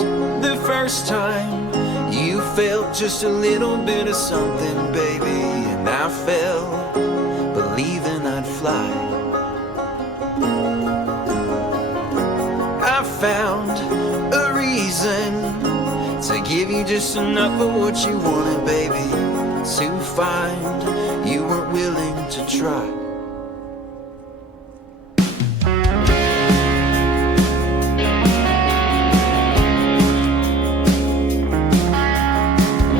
the first time you felt just a little bit of something, baby? And I fell, believing I'd fly. I found a reason to give you just enough of what you wanted, baby. To find you weren't willing to try.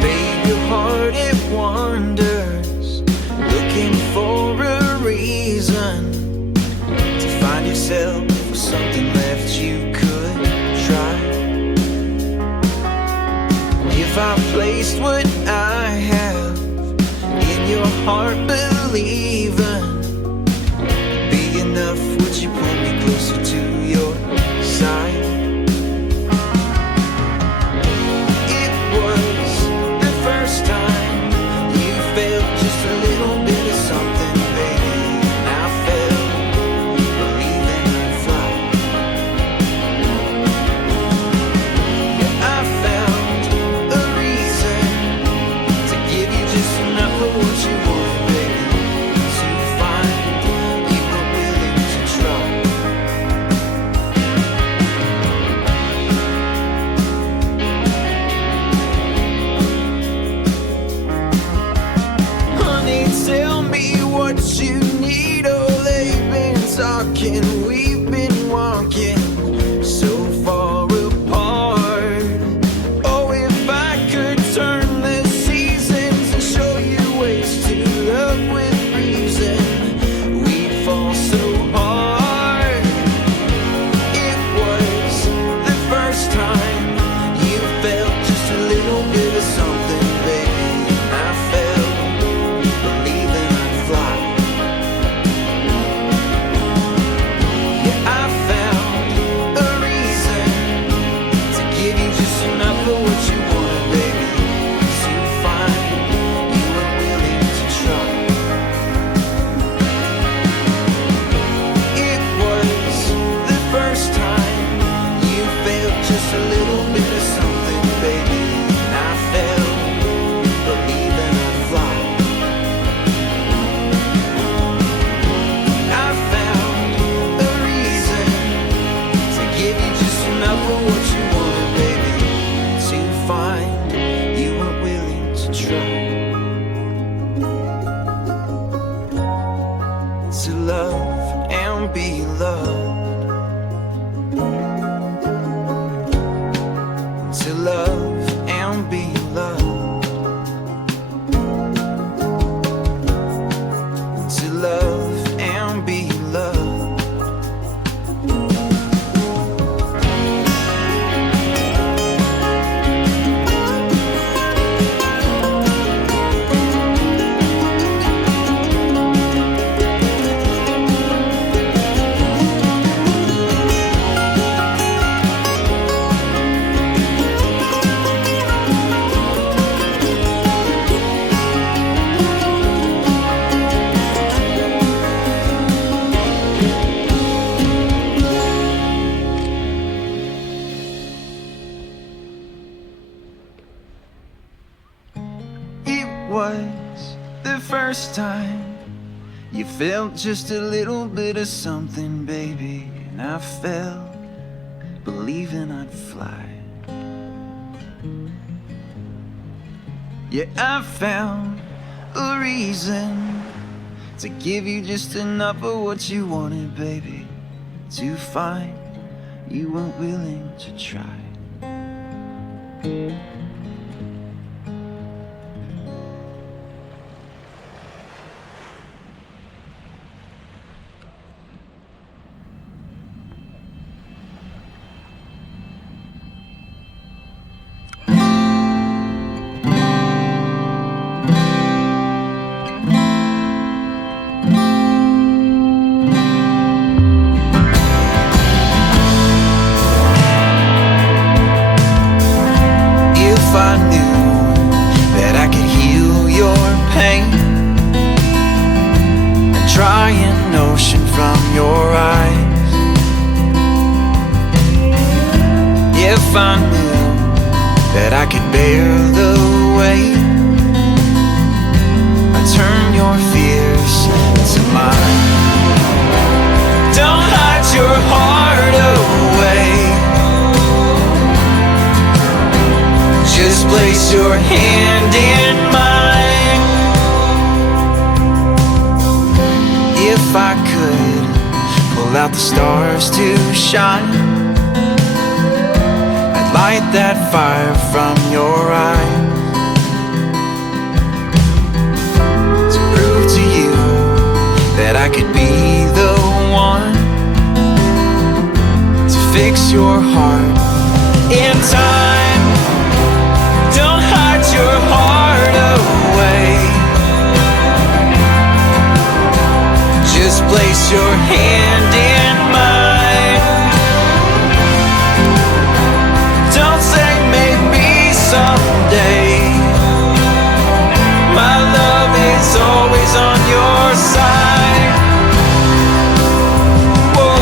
Babe, your heart, it wanders, looking for a reason to find yourself with something left you could try. If I placed what I have in your heart, believing it'd be enough, would you pull me closer to your side? It was the first time you felt just a little bit of something, baby. And I fell, believing I'd fly. Yeah, I found a reason to give you just enough of what you wanted, baby. To find you were willing to try. Honey, tell me what you need. Oh, they've been talking, we've been walking so far apart. Oh, if I could turn the seasons and show you ways to love with reason, we'd fall so hard. It was the first time you felt just a little bit of something, baby. And I fell, believing I'd fly. Yeah, I found a reason to give you just enough of what you wanted, baby. To find you were willing to try. It was the first time you felt just a little bit of something, baby. And I fell, believing I'd fly. I found a reason to give you just enough of what you wanted, baby. To find you weren't willing to try. To love and be loved. To love and be loved. To love and be loved. It was the first time you felt just a little bit of something, baby. And I fell, believing I'd fly. Yeah, I found a reason to give you just enough of what you wanted, baby. To find you weren't willing to try. If I knew that I could heal your pain and dry an ocean from your eyes, if I knew that I could bear the weight. I turn your fears to mine. Don't hide your heart away. Just place your hand in mine. If I could pull out the stars to shine, I'd light that fire from your eyes to prove to you that I could be the one to fix your heart in time. Don't hide your heart away. Just place your hand in mine. Don't say maybe someday. My love is always on your side. Whoa,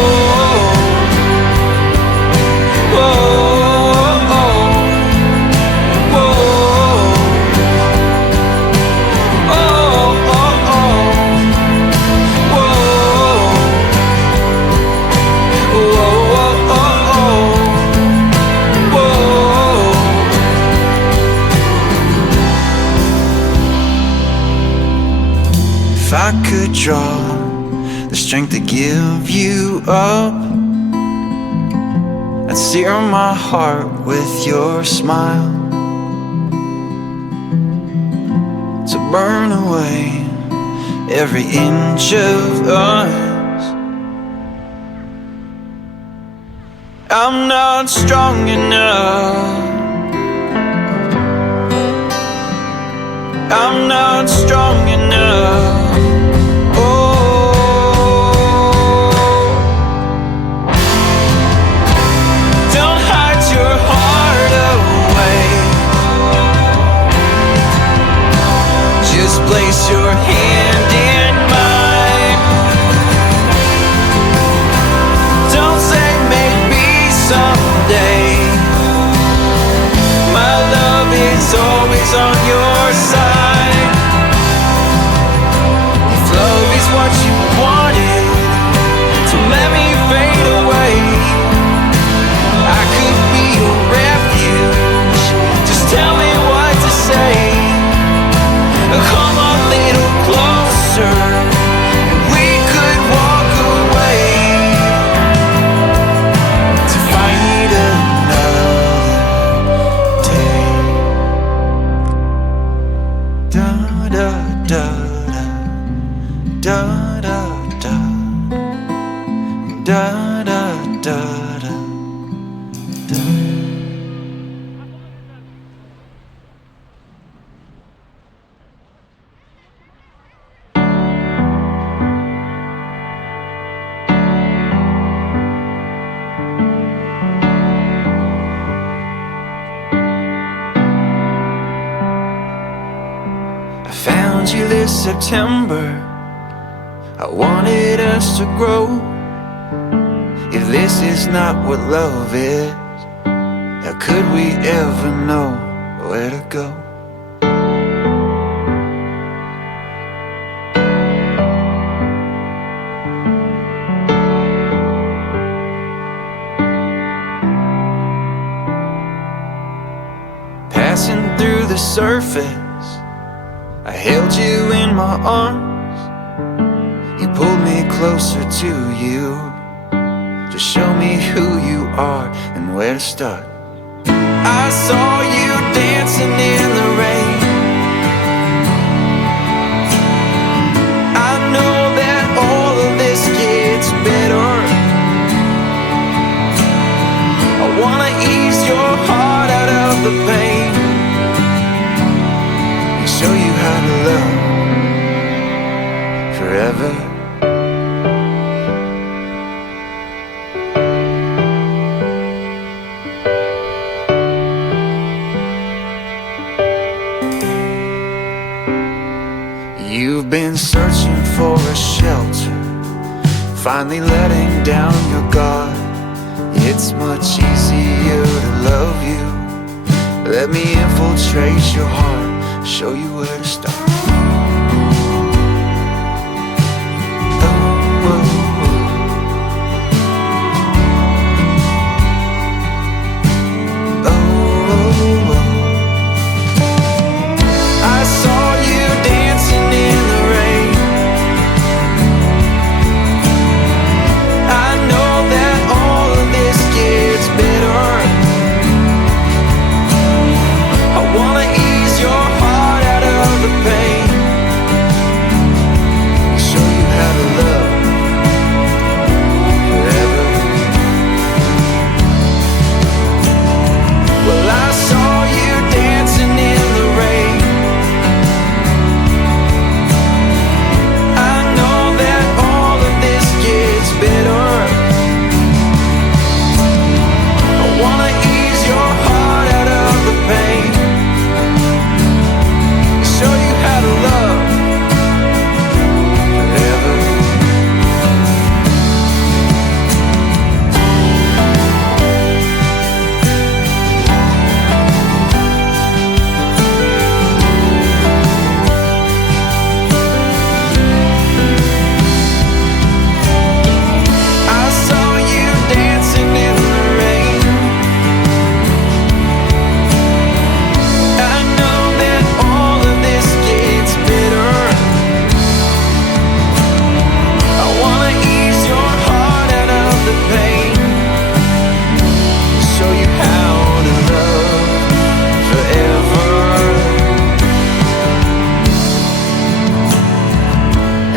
whoa, whoa, oh, oh, oh. If I could draw the strength to give you up, I'd sear my heart with your smile, to burn away every inch of us. I'm not strong enough. I'm not strong enough. Place your hand in mine. Don't say maybe someday. My love is always on your side. If love is what you wanted, so let me fade away. I could be your refuge. Just tell me what to say. Come a little closer, and we could walk away to fight another day. Da da da da da da da da da da da. You this September, I wanted us to grow. If this is not what love is, how could we ever know where to go? Passing through the surface, I held you in my arms. You pulled me closer to you. Just show me who you are and where to start. I saw you dancing in the rain. I know that all of this gets better. I wanna ease your heart out of the pain, show you how to love forever. You've been searching for a shelter, finally letting down your guard. It's much easier to love you Let me infiltrate your heart, show you where to start.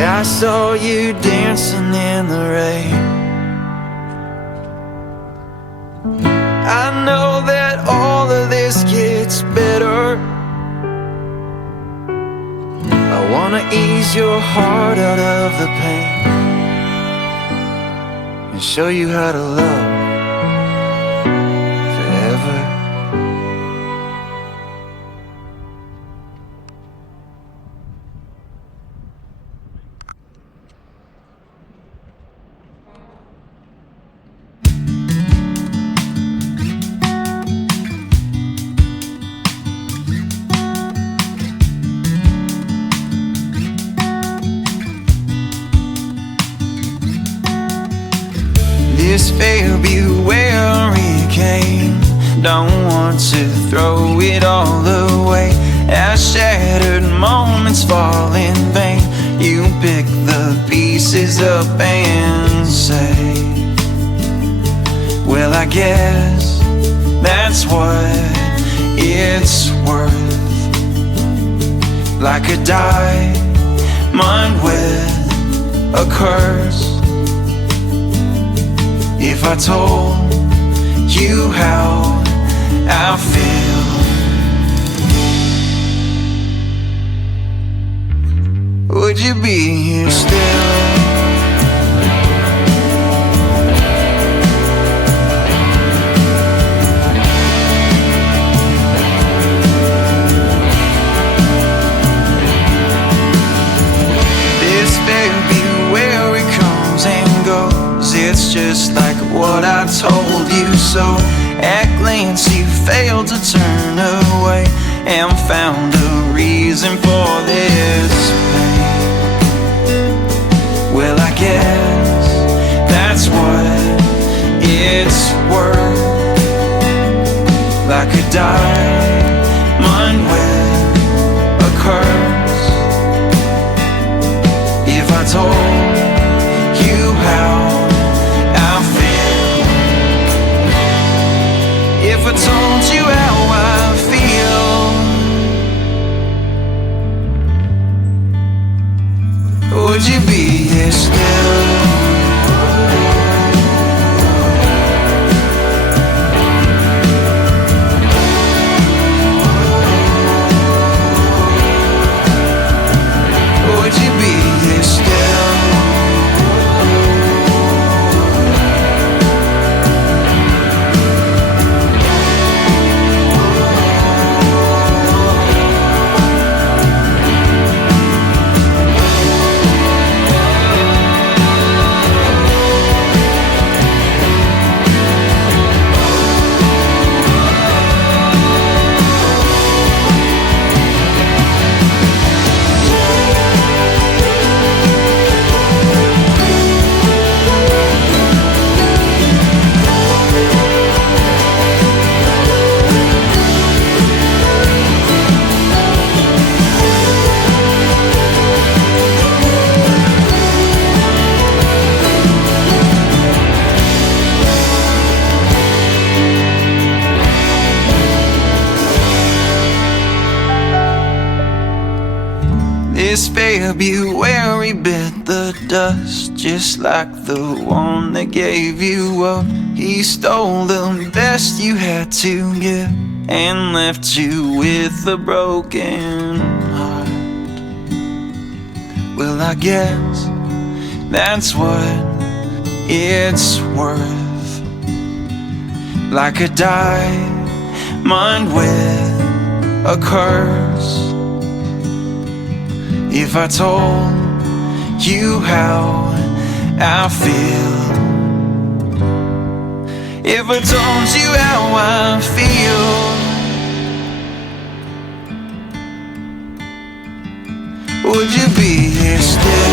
I saw you dancing in the rain. I know that all of this gets better. I wanna ease your heart out of the pain and show you how to love forever. This February came, don't want to throw it all away. As shattered moments fall in vain, you pick the pieces up and say, well, I guess that's what it's worth. Like a diamond with a curse. If I told you how I feel, would you be here still? This February comes and goes, it's just like what I told you so. At glance you failed to turn away and found a reason for this pain. Well, I guess that's what it's worth. Like a diamond with a curse. If I told you how if I told you how I feel, would you be here still? Would you be here still? February bit the dust, just like the one that gave you up. He stole the best you had to give and left you with a broken heart. Well, I guess that's what it's worth. Like a diamond with a curse. If I told you how I feel, if I told you how I feel, would you be here still?